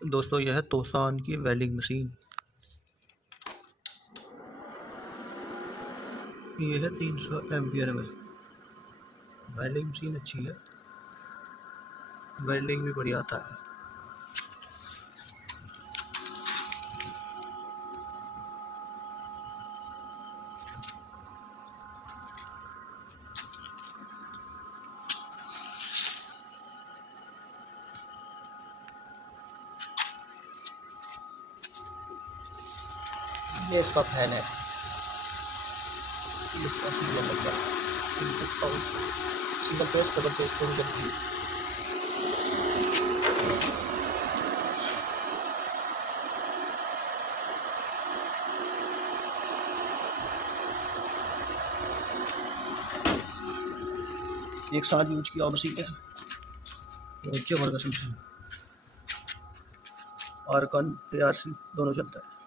दोस्तों यह है तोसान की वेल्डिंग मशीन। ये है 300 एम्पियर में। वेल्डिंग मशीन अच्छी है, वेल्डिंग भी बढ़िया आता है। ये इसका फैन है, इसका सिंगल लगा सिंगल प्रेस डबल प्रेस दोनों करती है। एक साल यूज किया मशीन है, जबरदस्त मशीन। आरकन ARC दोनों चलता है।